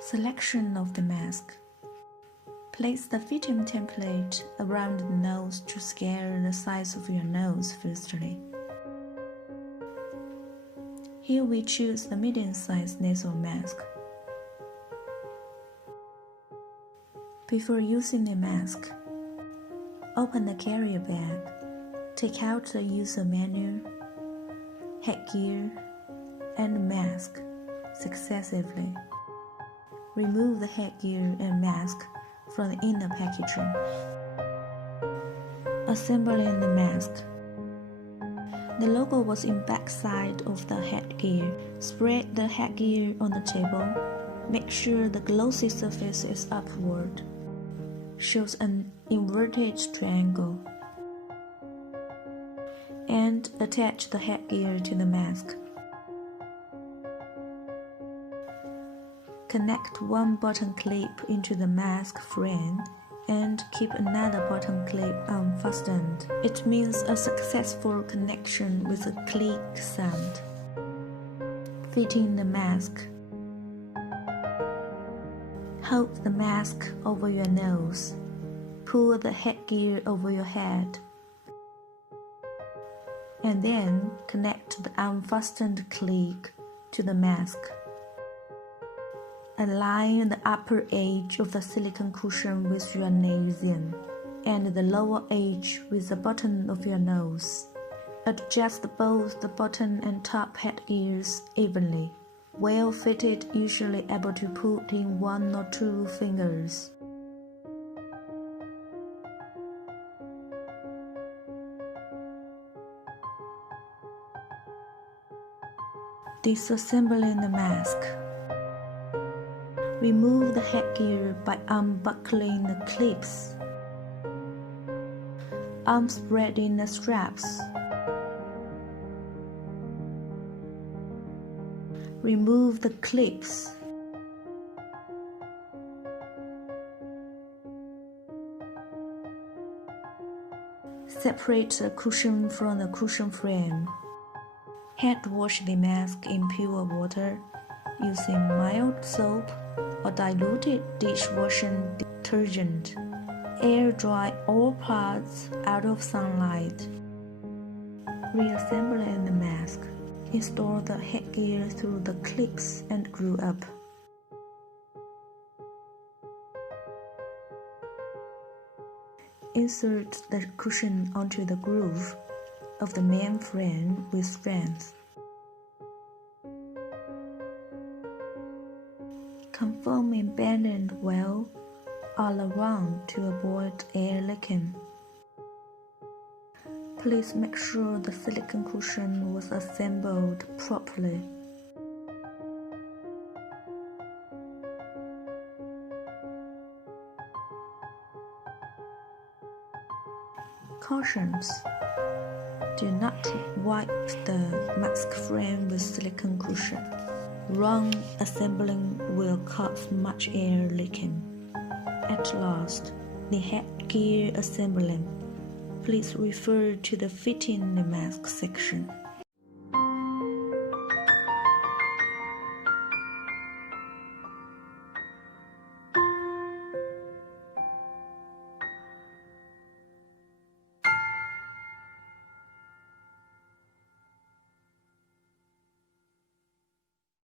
Selection of the mask. Place the fitting template around the nose to scale the size of your nose firstly. Here we choose the medium-sized nasal mask. Before using the mask, open the carrier bag, take out the user manual, headgear, and mask successively. Remove the headgear and mask from the inner packaging. Assembling the mask. The logo was in backside of the headgear. Spread the headgear on the table. Make sure the glossy surface is upward. Shows an inverted triangle. And attach the headgear to the mask. Connect one bottom clip into the mask frame and keep another bottom clip unfastened. It means a successful connection with a click sound. Fitting the mask. Hold the mask over your nose. Pull the headgear over your head. And then connect the unfastened clip to the mask. Align the upper edge of the silicone cushion with your nasal and the lower edge with the bottom of your nose. Adjust both the bottom and top headgears evenly. Well fitted, usually able to put in 1 or 2 fingers. Disassembling the mask. Remove the headgear by unbuckling the clips. Unspreading the straps. Remove the clips. Separate the cushion from the cushion frame. Hand wash the mask in pure water using mild soap or diluted dishwashing detergent. Air dry all parts out of sunlight. Reassembling the mask. Install the headgear through the clips and glue up. Insert the cushion onto the groove of the main frame with strength. Confirm embedded well all around to avoid air leaking. Please make sure the silicone cushion was assembled properly. Cautions: do not wipe the mask frame with silicone cushion. Wrong assembling will cause much air leaking. At last, the headgear assembling. Please refer to the fitting the mask section.